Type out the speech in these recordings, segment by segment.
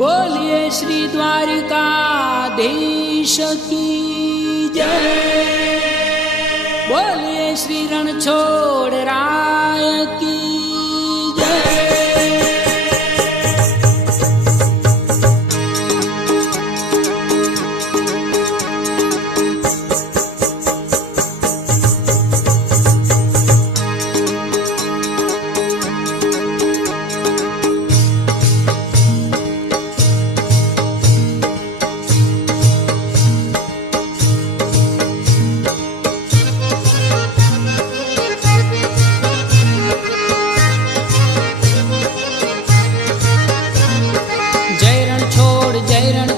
बोलिए श्री द्वारिकाधीश की जय। बोलिए श्री रणछोड़ राय की जय।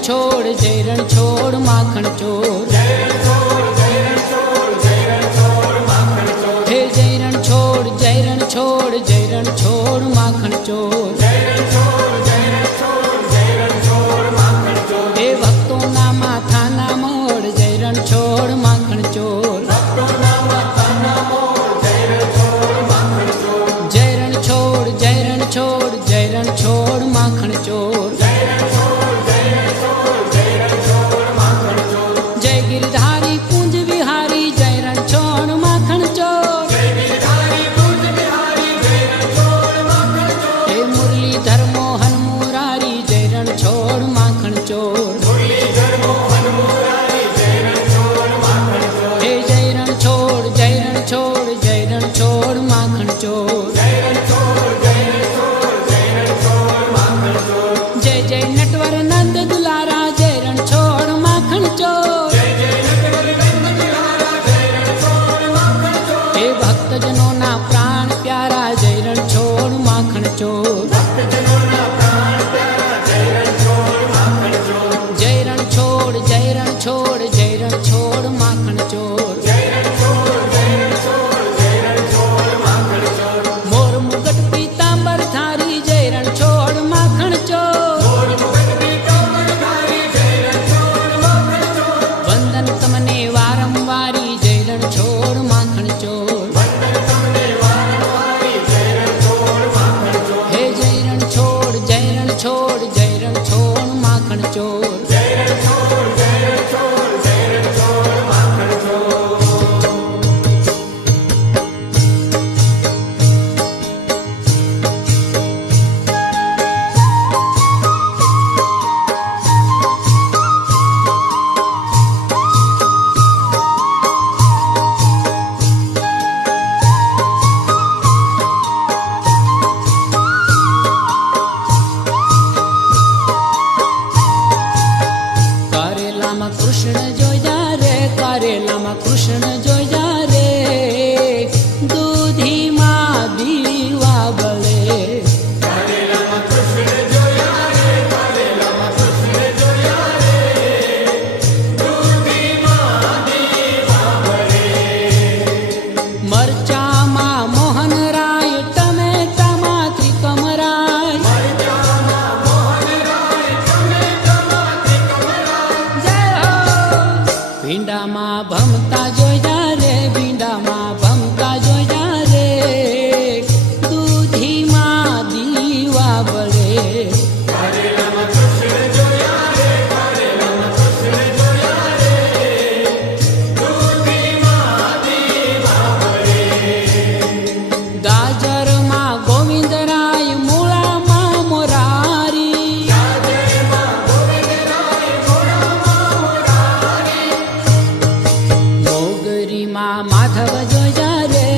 छोड़ जय रणछोड़ माखन चोर, हे जय रणछोड़ जय रणछोड़ जय रणछोड़ माखन चोर। हे भक्तों ना माथा ना मोड़ जय रणछोड़ माखन चोर। जय रणछोड़ जय रणछोड़ जय रणछोड़ माखन चोर। गिरधारी कुंज विहारी जय रणछोड़ माखन चोर। हे मुरलीधर मोहन मुरारी जय रणछोड़ माखन चोर। हे जय रणछोड़ जय रणछोड़ जय रणछोड़ माखन चोर। जय जय नटवर नंद दुलारा जय रणछोड़ माखन चोर। भक्तजनों ना प्राण प्यारा जय रणछोड़ माखन चोर। जय रणछोड़ जय रणछोड़ जय रणछोड़ माखन चोर। मोर मुगट पीतांबर धारी जय रणछोड़ माखन चोर। वंदन तमने वारंवारी जय रणछोड़ माखन चोर। छोड़ जय रणछोड़ माखन चोर। कृष्ण जो जा रे करेला मा कृष्ण जो जा रे दूधी मा दीवा बले। करेला मा कृष्ण जो जा रे करेला मा कृष्ण जो जा रे दूधी मा दीवा बले। मरचा मा मोहन राय टमेटा मा त्रिकम राय। भींडा माँ भमता जो जा रे भींडा माँ भमता जो जा रे दूधी माँ दीवा बले। गाजर माँ गोविंद राय मूला माँ मोरारी। मोगरी माँ माधव जो जा रे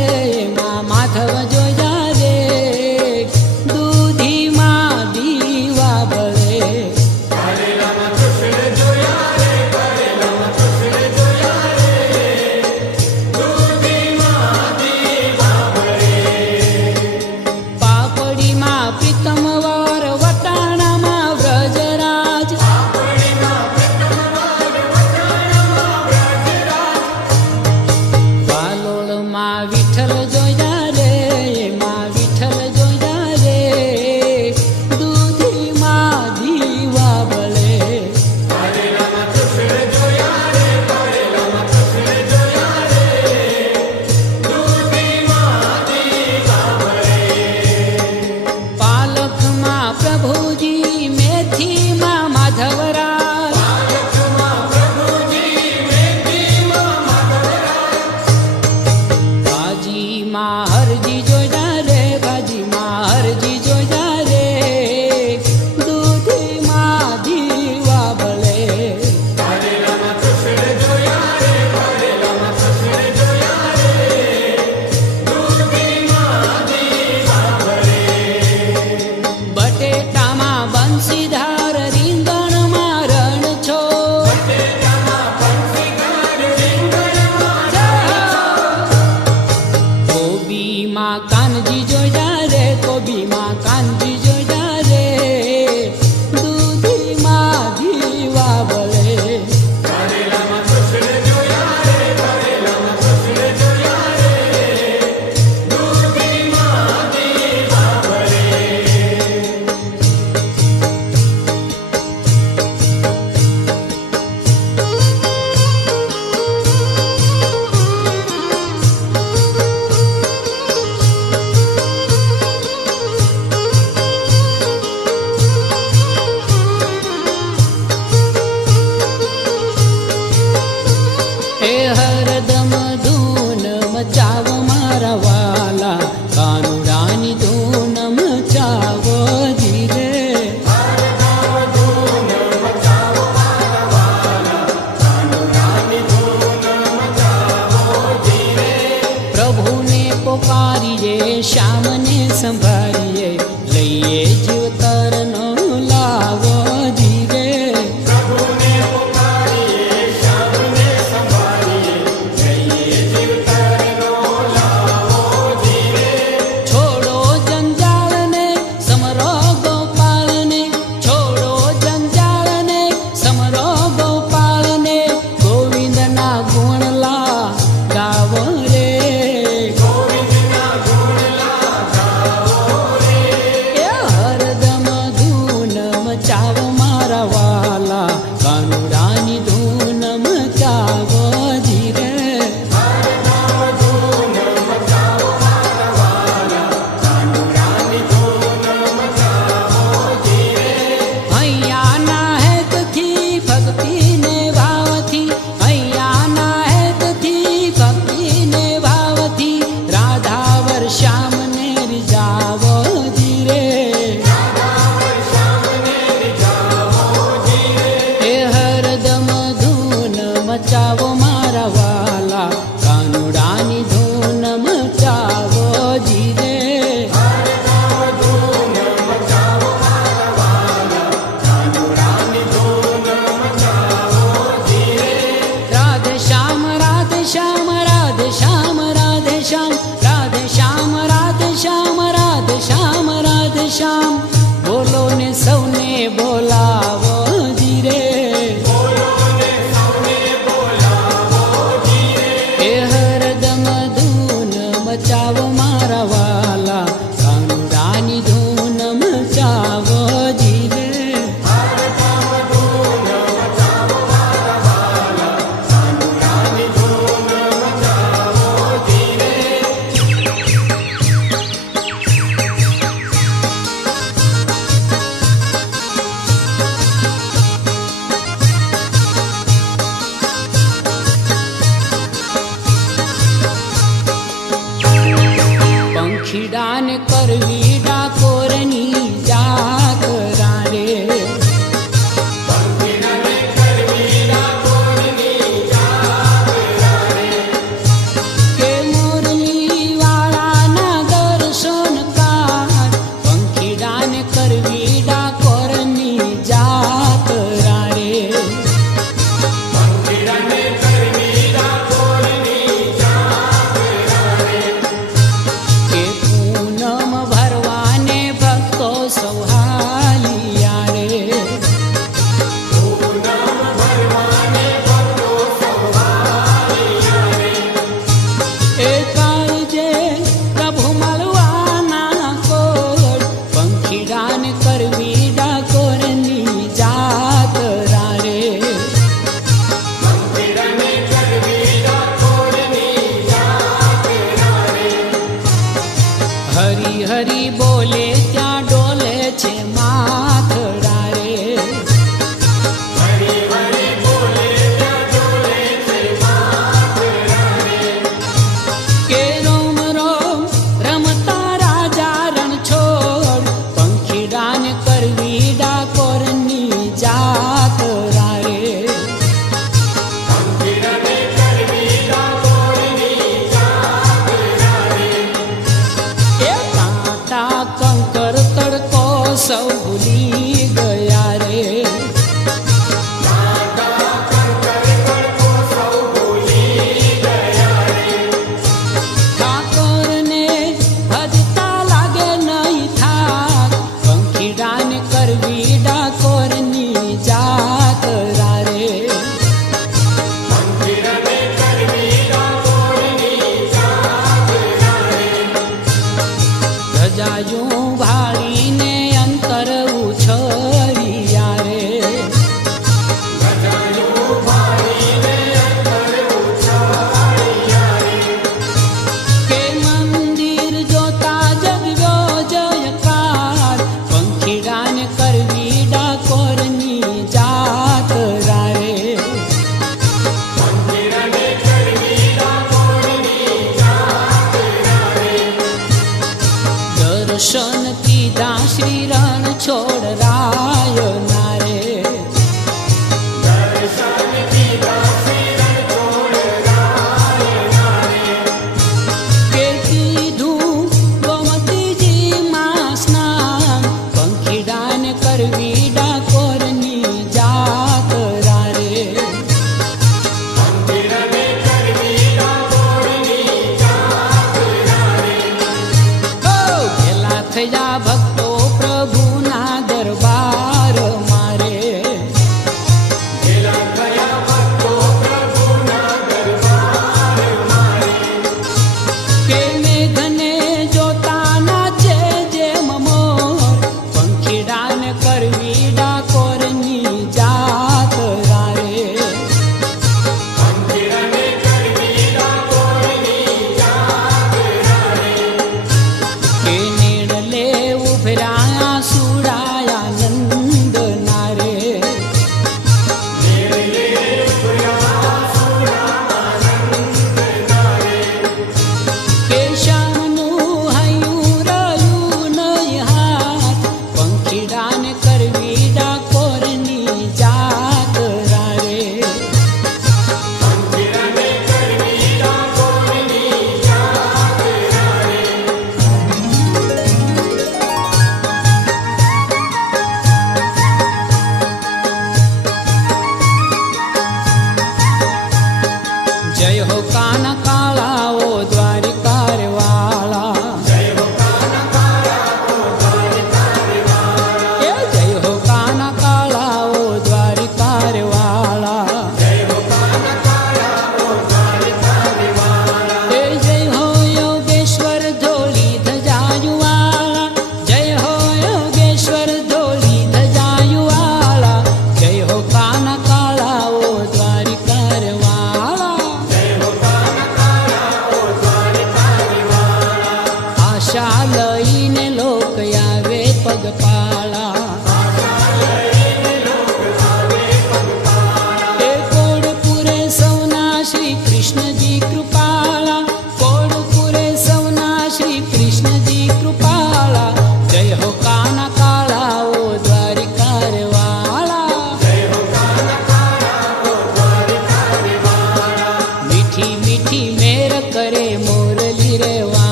મચાવો મારા વાલા, કાનુડાની ધૂન મચાવો જીરે. રાધે શ્યામ રાધે શ્યામ રાધે શ્યામ રાધે શ્યામ રાધે શ્યામ રાધે શ્યામ રાધે શ્યામ રાધે શ્યામ. બોલો ને સૌને બોલાવો જીરે. બોલો ને સૌને બોલાવો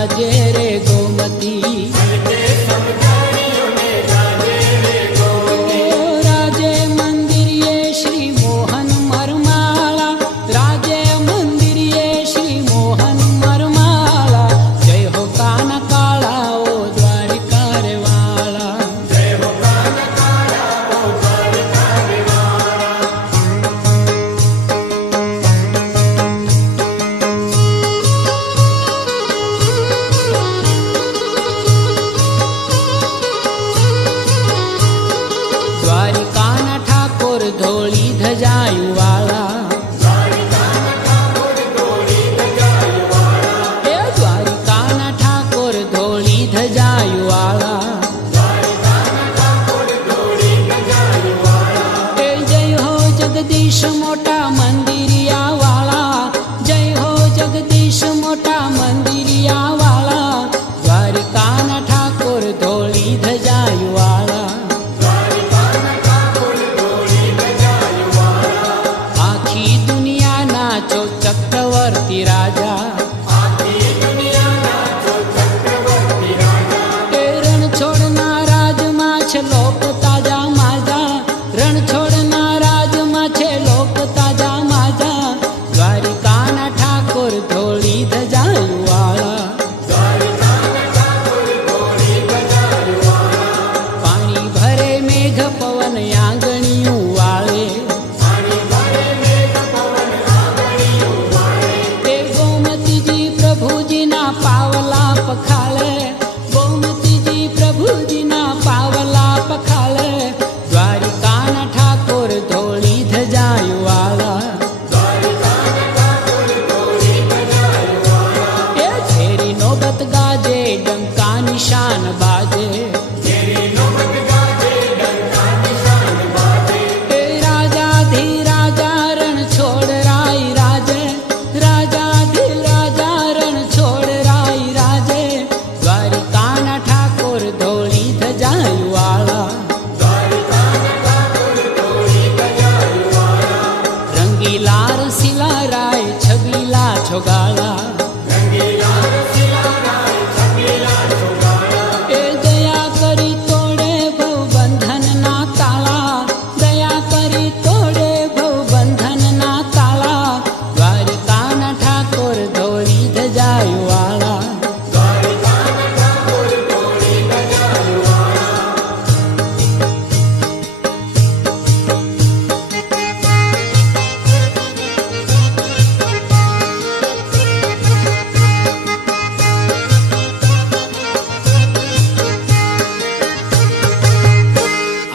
ગાજે રે ગોમતી રાજે મંદિરે શ્રી મોહન મરમાળા રાજે મંદિરે શ્રી મોહન મરમાળા જય હો કાન કાળા ઓ દ્વારિકા રે વાળા દ્વારિકાના ઠાકોર ધોળી ધજાયું વાળા એ દ્વારિકાના ઠાકોર ધોળી ધજાયું વાળા એ જય હો જગદીશ મોટા મંદિરિયા વાળા જય હો જગદીશ મોટા મંદિરિયા વાળા દ્વારિકાના ઠાકોર ધોળી ધજાયું વાળા આખી દુનિયા નાચો ચક્રવર્તી રાજા એ રણ છોડના રાજમાં છે લોક તાજા માજા રણ છોડના રાજમાં છે લોક તાજા માજા દ્વારિકાના ઠાકોર ધોળી ધજાયું વાળા પાણી ભરે મેઘ પવન આંગણિયું વાળે એ ગોમતીજી પ્રભુજીના પાવલા પખાલે ગોમતીજી પ્રભુજીના પાવલા પખાલે દ્વારિકાના ઠાકોર ધોળી ધજાયું વાળા એ ઝેરી નોબત ગાજે ડંકા નિશાન બાજે એ રાજાધિરાજા રણ છોડ રાય રાજે રાજાધિરાજા રણ છોડ રાય રાજે દ્વારિકાના ઠાકોર ધોળી ધજાયું વાળા રંગીલા રસીલા રાય છબીલા છોગાળા એ દયા કરી તોડે ભવ બંધનના તાળા દયા કરી તોડે ભવ બંધનના તાળા દ્વારિકાના ઠાકોર ધોળી ધજાયું વાળા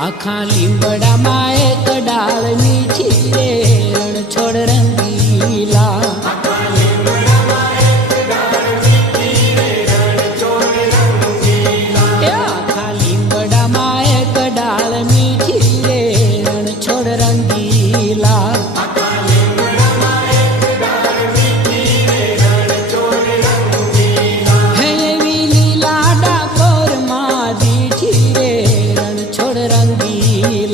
આખા લીંબડામાં એક ડાળ મીઠી રે રણ છોડ રંગીલા એ આખા લીંબડામાં એક ડાળ મીઠી રે રણ છોડ રંગીલા હે એવી લીલા ડાકોરમાં દીઠી રે રણ છોડ રંગીલા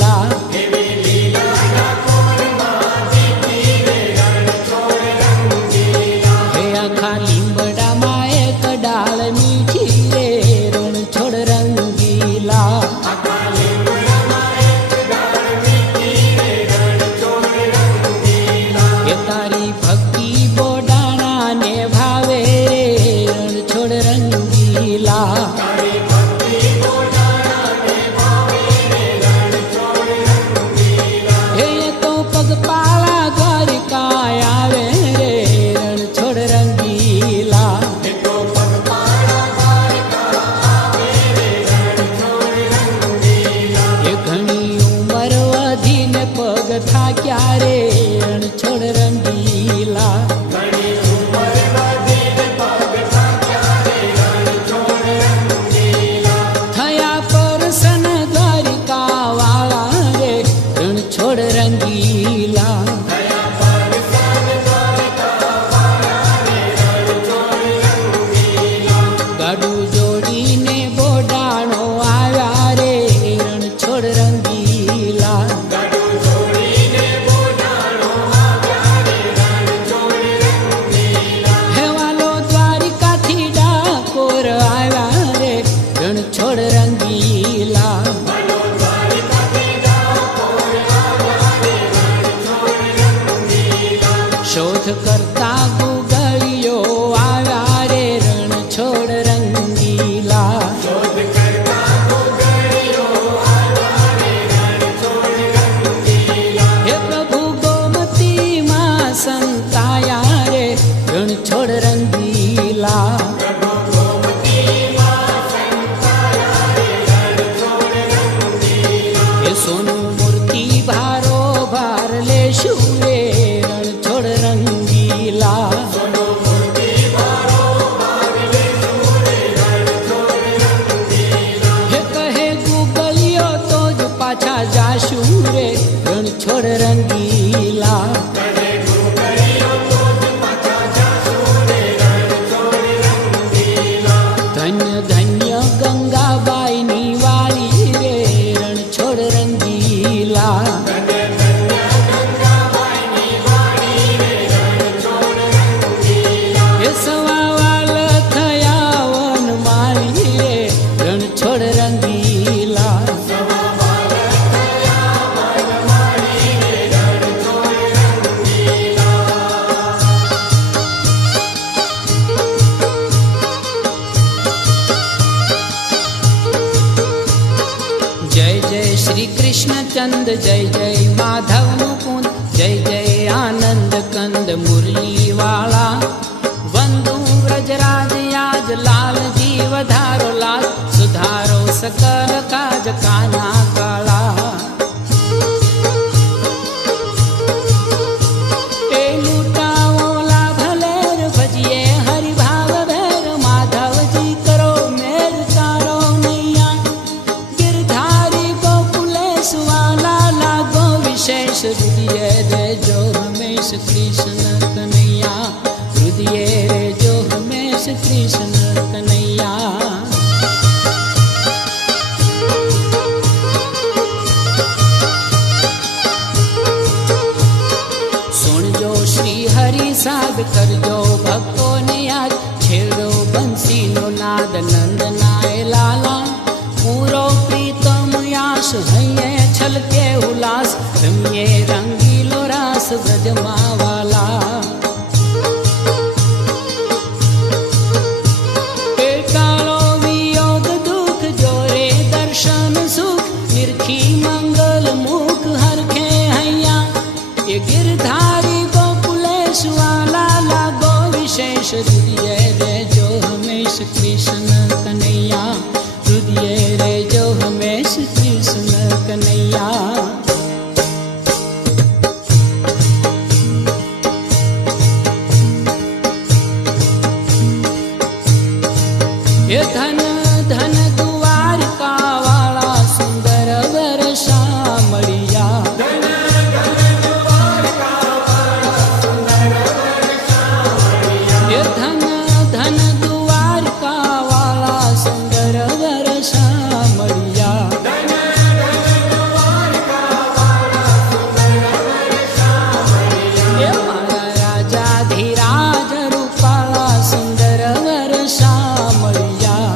રંગીલા. ધન્ય ધન્ય ગંગાબાઈની વાળી રે રણછોડ રંગીલા. એ સવાવાલ થયા વન માળી રે રણછોડ રંગીલા. જય જય શ્રી કૃષ્ણ ચંદ, જય જય માધવ મુકુંદ, જય જય આનંદ કંદ મુરલી વાળા. વંદુ વ્રજરાજ યાજ લાલજી વધારો લાલ, સુધારો સકલ કાજ કાના કાળા. એ લૂટાવો લાભ લેર ભજીએ હરિભાવ ભેર, માધવજી કરો મેર તારો નૈયા. ગિરધારી ગોકુલેશ વાલા લાગો વિશેષ, હૃદય રેજો હંમેશ કૃષ્ણ કનૈયા. હૃદય રેજો હંમેશ કૃષ્ણ કનૈયા. સુણજો શ્રી હરિ સાદ, કરજો ભક્તોને યાદ. છેડો બંસીનો નાદ નંદનાય લાલા. પૂરો પ્રીતમ યાશ હૈયે છલકે ઉલ્લાસ, રમ્યે રંગીલો રાસ વ્રજમાં વાલા. ટાળો વિયોગ દુઃખ, જોરે દર્શન સુખ, નિરખી મંગલ મુખ હરખે હૈયા. એ ગિરધારી ગોકુલેશ વાલા લાગો વિશેષ, હૃદય રેજો હંમેશ કૃષ્ણ કનૈયા. હૃદય રેજો હંમેશ કૃષ્ણ કનૈયા. એ ધન ધન દ્વારકા વાળા, સુંદર વર્ષા મળ્યા. એ ધન ધન દ્વારકા વાળા, સુંદર વર્ષા મળ્યા. એ મારા રાજા ધીરાજ રૂપાળા, સુંદર વર્ષા મળ્યા.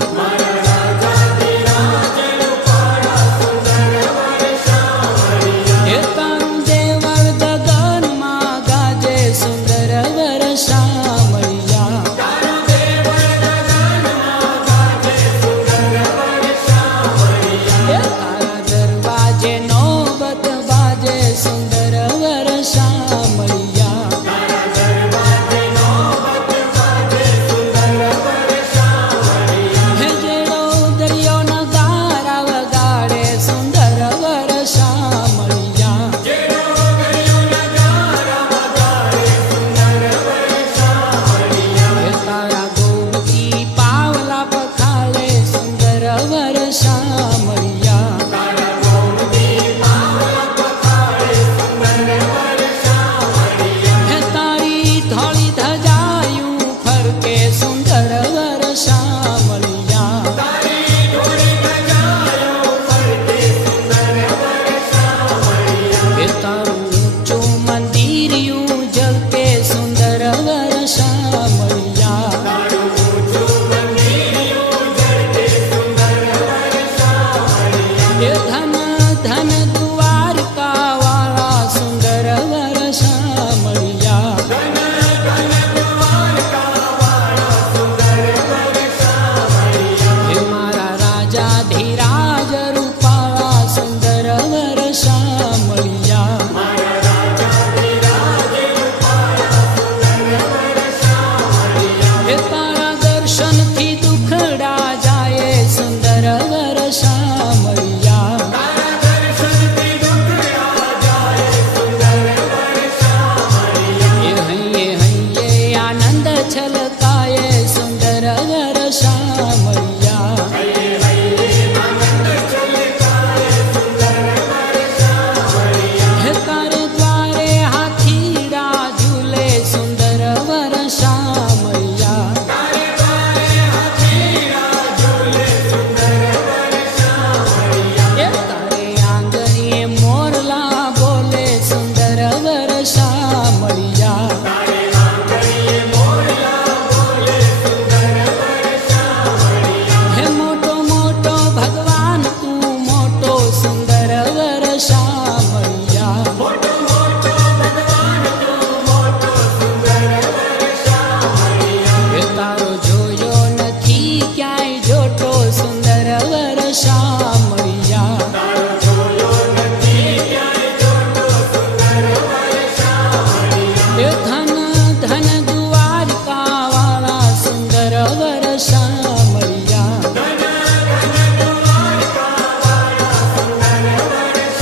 સામળિયા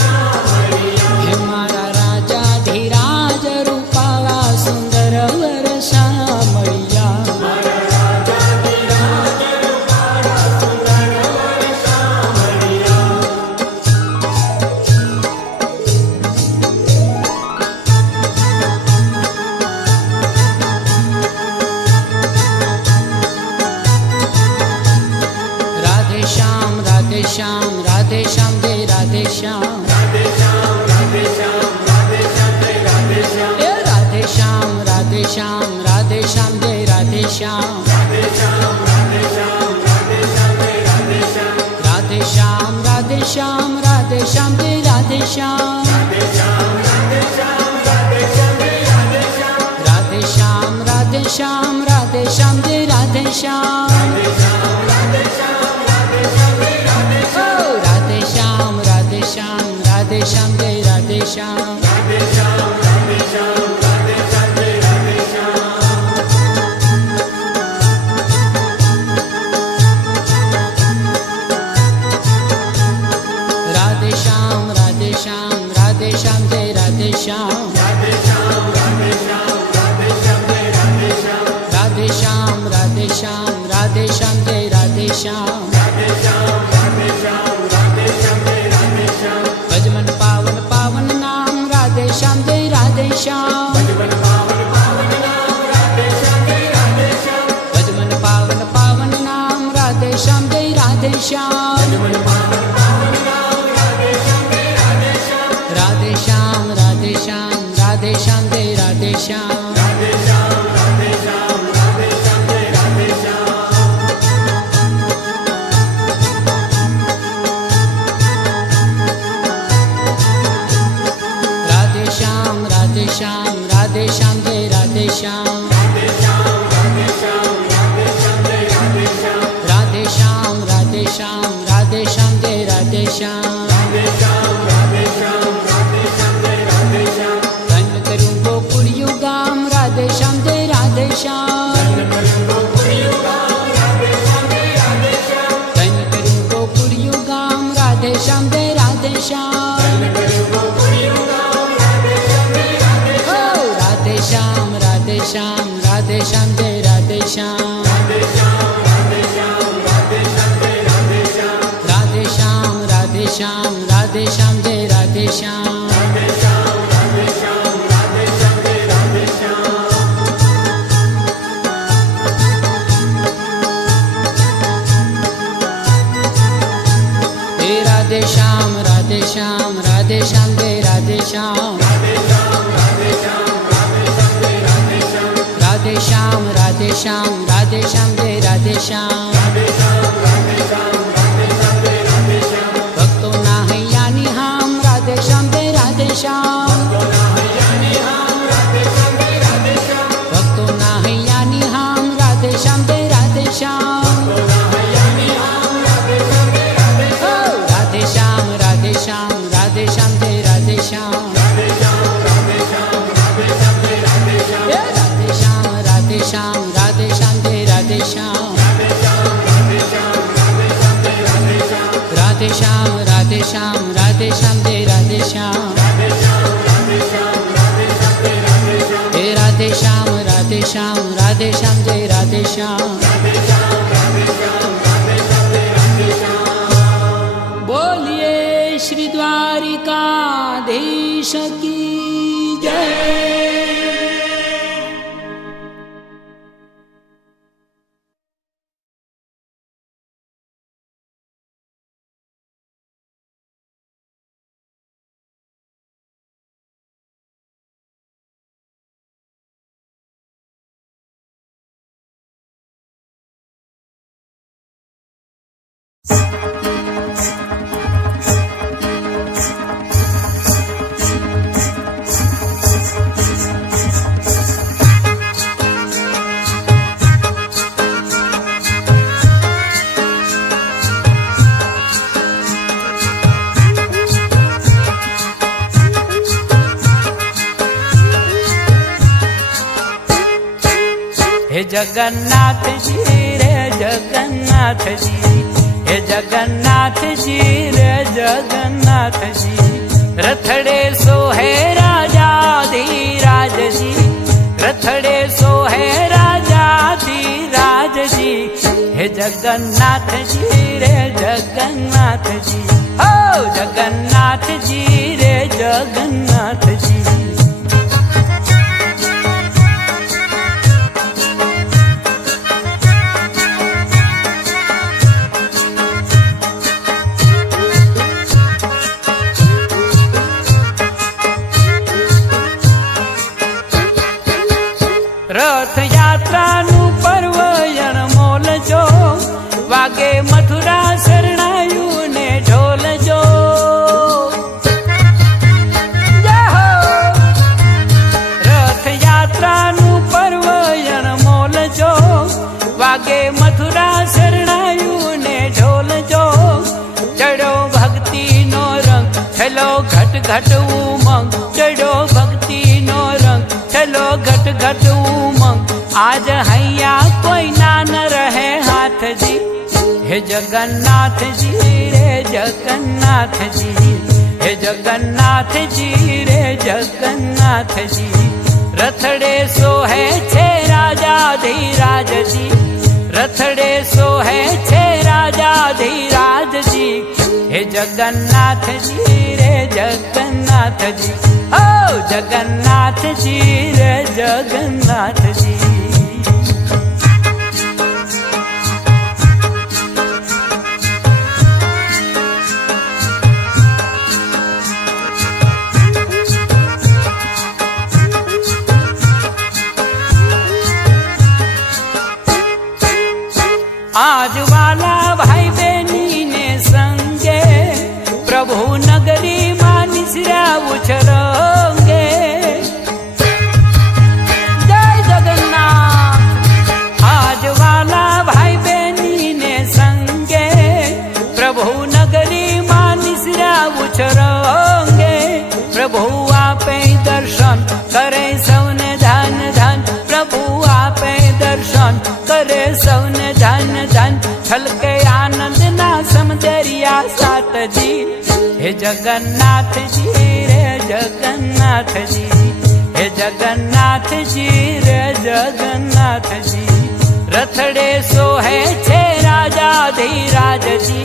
હે મારા રાજા ધીરાજ રૂપાળા સુંદર વર સામળિયા શ્યામ રાધે શ્યામ રાધે શ્યામ જય રાધે શ્યામ એ રાધે શ્યામ રાધે શ્યામ રાધે શ્યામ જય રાધે શ્યામ રાધે શ્યામ રાધે શ્યામ રાધે શ્યામ રાધે શ્યામ જય રાધે શ્યામ રાધે શ્યામ રાધે શ્યામ રાધે શ્યામ જય રાધે શ્યામ રાધે શ્યામ રાધે શ્યામ રાધે શ્યામ જય રાધે શ્યામ રાધે શ્યામ રાધે શ્યામ રાધે શ્યામ જય રાધે શ્યામ રાધે શ્યામ રાધે શ્યામ રાધે શ્યામ જય રાધે શ્યામ ભજમન પાવન પાવન નામ રાધે શ્યામ જય રાધે શ્યામ ભજમન પાવન પાવન નામ રાધે શ્યામ જય રાધે શ્યામ રાધે શ્યામ રાધે શ્યામ રાધે શ્યામ રાધે શ્યામ જય રાધે શ્યામ રાધે શ્યામ રાધે શ્યામ રાધે શ્યામ જય રાધે શ્યામ રાધે શ્યામ રાધે શ્યામ રાધે શ્યામ જય રાધે શ્યામ ધન્ય કરું ગોકુળિયું ગામ રાધે શ્યામ જય રાધે શ્યામ ધન્ય કરું ગોકુળિયું ગામ રાધે શ્યામ જય રાધે શ્યામ રાધે શ્યામ રાધે શ્યામ રાધે શ્યામ જય રાધે શ્યામ રાધે શ્યામ રાધે શ્યામ રાધે શ્યામ જય રાધે શ્યામ હે રાધે શ્યામ રાધે શ્યામ રાધે શ્યામ જય રાધે શ્યામ રાધે શ્યામ રાધે શ્યામ રાધે શ્યામ જય રાધે શ્યામ ભક્તો ના હૈયાની હામ રાધે શ્યામ જય રાધે શ્યામ ભક્તો ના હૈયાની હામ રાધે શ્યામ જય રાધે શ્યામ રાધે શ્યામ રાધે શ્યામ રાધે શ્યામ જય રાધે શ્યામ રાધે શ્યામ રાધે શ્યામ રાધે શ્યામ જય રાધે શ્યામ રાધે શ્યામ રાધે શ્યામ રાધે શ્યામ જય રાધે શ્યામ હે રાધે શ્યામ રાધે શ્યામ રાધે શ્યામ જય રાધે શ્યામ બોલીએ શ્રી દ્વારિકાધીશ કી જય. हे जगन्नाथ जी रे જગન્નાથજી હે જગન્નાથજી રે જગન્નાથજી રથડે સોહે રાજાધીરાજજી રથડે સોહે રાજાધીરાજજી હે જગન્નાથજી રે જગન્નાથજી હો જગન્નાથજી રે જગન્નાથજી રથયાત્રાનું પર્વ અણમોલજો વાગે મથુરા શરણાયુને ઢોલજો રથયાત્રાનું પર્વ અણમોલજો વાગે મથુરા શરણાયુને ઢોલજો ચડ્યો ભક્તિનો રંગ છેલ્લો ઘટ ઘટ ઉમંગ ચડ્યો ભક્તિનો રંગ છેલ્લો ઘટ ઘટ ઉમંગ આજ હૈયા કોઈ ના ન રહે હાથજી હે જગન્નાથજી રે જગન્નાથજી હે જગન્નાથજી રે જગન્નાથજી રથડે સોહે છે રાજાધીરાજજી રથડે સોહે છે રાજાધીરાજજી હે જગન્નાથજી રે જગન્નાથજી ઓ જગન્નાથજી રે જગન્નાથજી आज वाला भाई बहनी ने संगे प्रभु नगरी मां निसरा उछरोगे जय जगन्नाथ आज वाला भाई बहनी ने संगे प्रभु नगरी मां निसरा उछरोगे प्रभु आपे दर्शन करे सौने धन धन प्रभु आपे दर्शन करे सौने धन धन छलके आनंद ना समदरिया सातजी हे जगन्नाथजी रे जगन्नाथजी हे जगन्नाथजी रे जगन्नाथजी रथडे सोहे छे राजाधीराजजी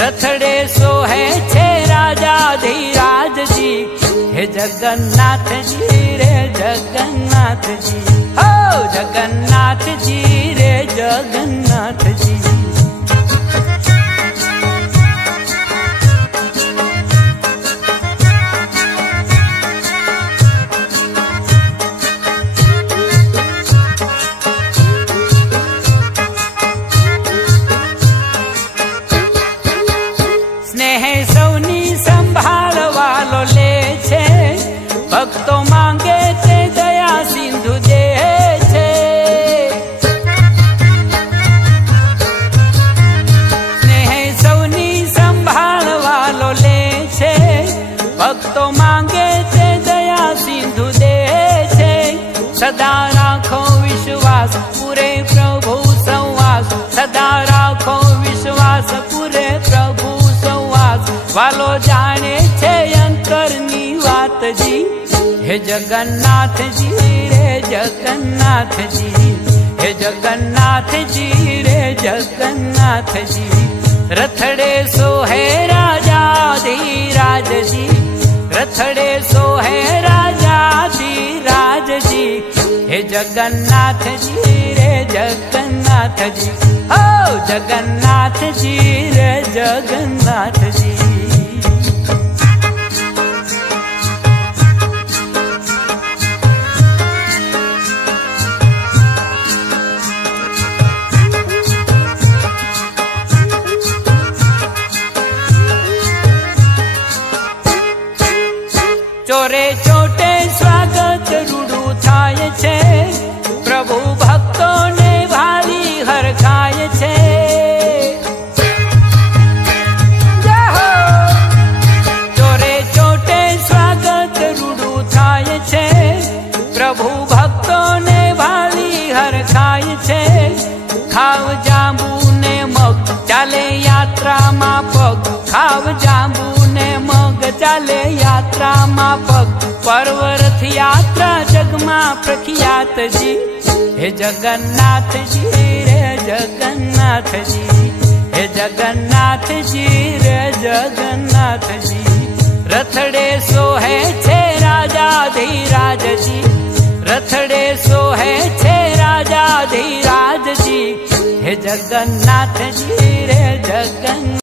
रथडे सोहे छे राजाधीराजजी हे जगन्नाथजी रे जगन्नाथजी हो जगन्नाथजी रे जगन्नाथजी स्नेह सौनी संभाल वालो ले छे भक्तो मांगे ते दया सिंधु दे छे स्नेह सौनी संभाल वालो ले छे भक्तो मांगे ते दया सिंधु दे छे सदा राखो विश्वास पूरे प्रभु संवास सदा राखो विश्वास पूरे प्रभु वालो जाने छे अंतरनी वात जी हे जगन्नाथ जी रे जगन्नाथ जी हे जगन्नाथ जी रे जगन्नाथ जी रथडे सोहे राजाधीराज जी रथडे सोहे राजाधीराज जी हे जगन्नाथ जी रे जगन्नाथ जी ओ जगन्नाथ जी रे जगन्नाथ जी ચોરે ચોટે સ્વાગત રૂડું થાય છે પ્રભુ ભક્તોને ભારી હરખાય છે જય હો ભાવ જાંબુ ને મગ ચાલે યાત્રામાં પગ પરવરથ યાત્રા જગમાં પ્રખ્યાતજી હે જગન્નાથજી રે જગન્નાથજી હે જગન્નાથજી રે જગન્નાથજી રથડે સોહે છે રાજાધીરાજજી રથડે સોહે છે રાજાધીરાજજી હે જગન્નાથજી રે જગન્નાથ